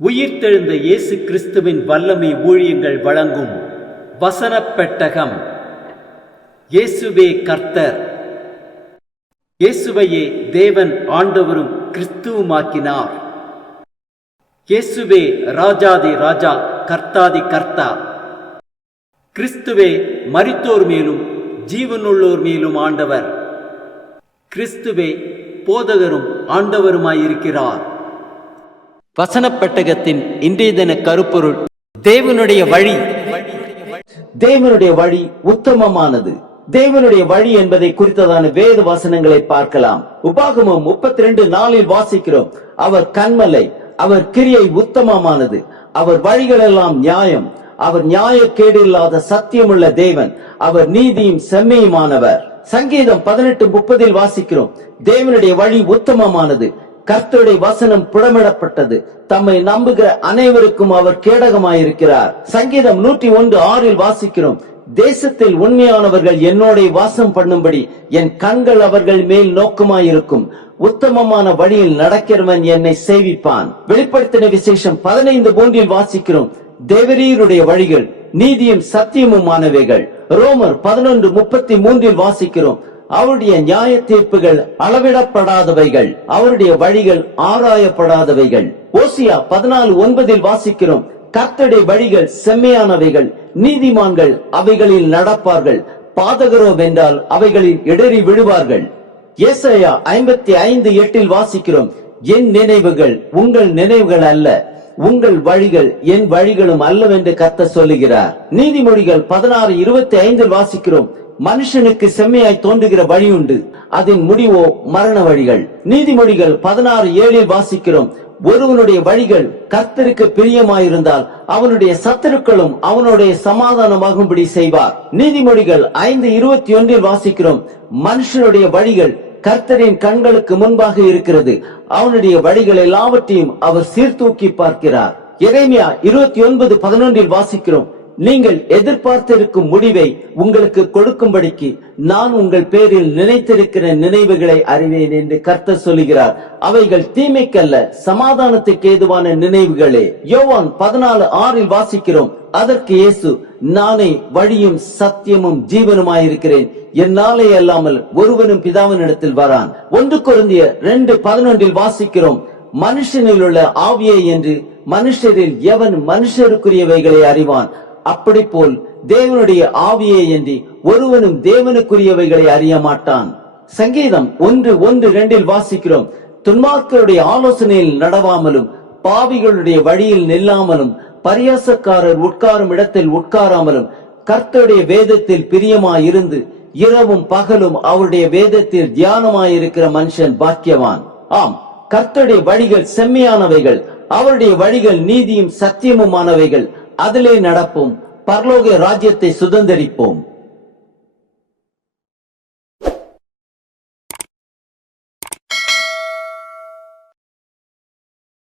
உயிர்த்தெழுந்த இயேசு கிறிஸ்துவின் வல்லமை ஊழியங்கள் வழங்கும் வசனப் பெட்டகம். இயேசுவே கர்த்தர். இயேசுவையே தேவன் ஆண்டவரும் கிறிஸ்துவுமாக்கினார். இயேசுவே ராஜாதி ராஜா, கர்த்தாதி கர்த்தா. கிறிஸ்துவே மரித்தோர் மேலும் ஜீவனுள்ளோர் மேலும் ஆண்டவர். கிறிஸ்துவே போதகரும் ஆண்டவருமாயிருக்கிறார். வசனப் பெட்டகத்தின் இன்றைய தின கருப்பொருள்: தேவனுடைய வழி. தேவனுடைய வழி உத்தமமானது. தேவனுடைய வழி என்பதை குறித்ததான வேத வசனங்களை பார்க்கலாம். உபாகமம் 32:4 வாசிக்கிறோம்: அவர் கன்மலை, அவர் கிரியை உத்தமமானது, அவர் வழிகளெல்லாம் நியாயம், அவர் நியாயக்கேடு இல்லாத சத்தியமுள்ள தேவன், அவர் நீதியும் செம்மையுமானவர். சங்கீதம் 18:30 வாசிக்கிறோம்: தேவனுடைய வழி உத்தமமானது, கர்த்தருடைய வசனம் புடமிடப்பட்டது, தம்மை நம்புகிற அனைவருக்கும் அவர் கேடகமாயிருக்கிறார். சங்கீதம் 101:6 வாசிக்கிறோம்: தேசத்தில் உண்மையானவர்கள் என்னோட வாசம் பண்ணும்படி என் கண்கள் அவர்கள் மேல் நோக்கமாயிருக்கும், உத்தமமான வழியில் நடக்கிறவன் என்னை சேவிப்பான். வெளிப்படுத்தின விசேஷம் 15:3 வாசிக்கிறோம்: தேவரீருடைய வழிகள் நீதியும் சத்தியமுமானவைகள். ரோமர் 11:33 வாசிக்கிறோம்: அவருடைய நியாய தீர்ப்புகள் அளவிடப்படாதவைகள், அவருடைய வழிகள் ஆராயப்படாதவைகள். ஓசியா 14:9 வாசிக்கிறோம்: கர்த்தருடைய வழிகள் செம்மையானவைகள், நீதிமான்கள் அவைகளில் நடப்பார்கள், பாதகரோ வென்றால் அவைகளில் இடறி விழுவார்கள். ஏசாயா 55:8 வாசிக்கிறோம்: என் நினைவுகள் உங்கள் நினைவுகள் அல்ல, உங்கள் வழிகள் என் வழிகளும் அல்லவென்று கர்த்தர் சொல்லுகிறார். நீதிமொழிகள் 16:25 வாசிக்கிறோம்: மனுஷனுக்கு செம்மையாய் தோன்றுகிற வழி உண்டு, அதன் முடிவோ மரண வழிகள். நீதிமொழிகள் 16:7 வாசிக்கிறோம்: ஒருவனுடைய வழிகள் கர்த்தருக்கு பிரியமாயிருந்தால் அவனுடைய சத்துருக்களும் அவனுடைய சமாதானமாகும்படி செய்வார். நீதிமொழிகள் 5:21 வாசிக்கிறோம்: மனுஷனுடைய வழிகள் கர்த்தரின் கண்களுக்கு முன்பாக இருக்கிறது, அவனுடைய வழிகள் எல்லாவற்றையும் அவர் சீர்தூக்கி பார்க்கிறார். எரேமியா 29:11 வாசிக்கிறோம்: நீங்கள் எதிர்பார்த்திருக்கும் முடிவை உங்களுக்கு கொடுக்கும்படிக்கு நான் உங்கள் பேரில் நினைத்திருக்கிற நினைவுகளை அறிவேன் என்று கர்த்தர் சொல்லுகிறார். அவைகள் தீமைக்கல்ல, சமாதானத்துக்கு ஏதுவான நினைவுகளே. யோவான் 14:6 வாசிக்கிறோம்: அதற்கு இயேசு, நானே வழியும் சத்தியமும் ஜீவனுமாயிருக்கிறேன், என்னாலே அல்லாமல் ஒருவனும் பிதாவினிடத்தில் வரான். 1 கொரிந்தியர் 2:11 வாசிக்கிறோம்: மனுஷனில் உள்ள ஆவியை என்று மனுஷரில் எவன் மனுஷருக்குரியவைகளை அறிவான், அப்படி போல் தேவனுடைய ஆவியை என்று ஒருவனும் தேவனுக்குரியவைகளை அறிய மாட்டான். சங்கீதம் 1:1-2 வாசிக்கிறோம்: துன்மார்க்கருடைய ஆலோசனையில் நடவாமலும், பாவிகளுடைய வழியில் நில்லாமலும், பரியாசக்காரர் உட்காரும் இடத்தில் உட்காராமலும், கர்த்தருடைய வேதத்தில் பிரியமாயிருந்து இரவும் பகலும் அவருடைய வேதத்தில் தியானமாயிருக்கிற மனுஷன் பாக்கியவான். ஆம், கர்த்தருடைய வழிகள் செம்மையானவைகள், அவருடைய வழிகள் நீதியும் சத்தியமுமானவைகள். அதிலே நடப்போம், பரலோக ராஜ்யத்தை சுதந்தரிப்போம்.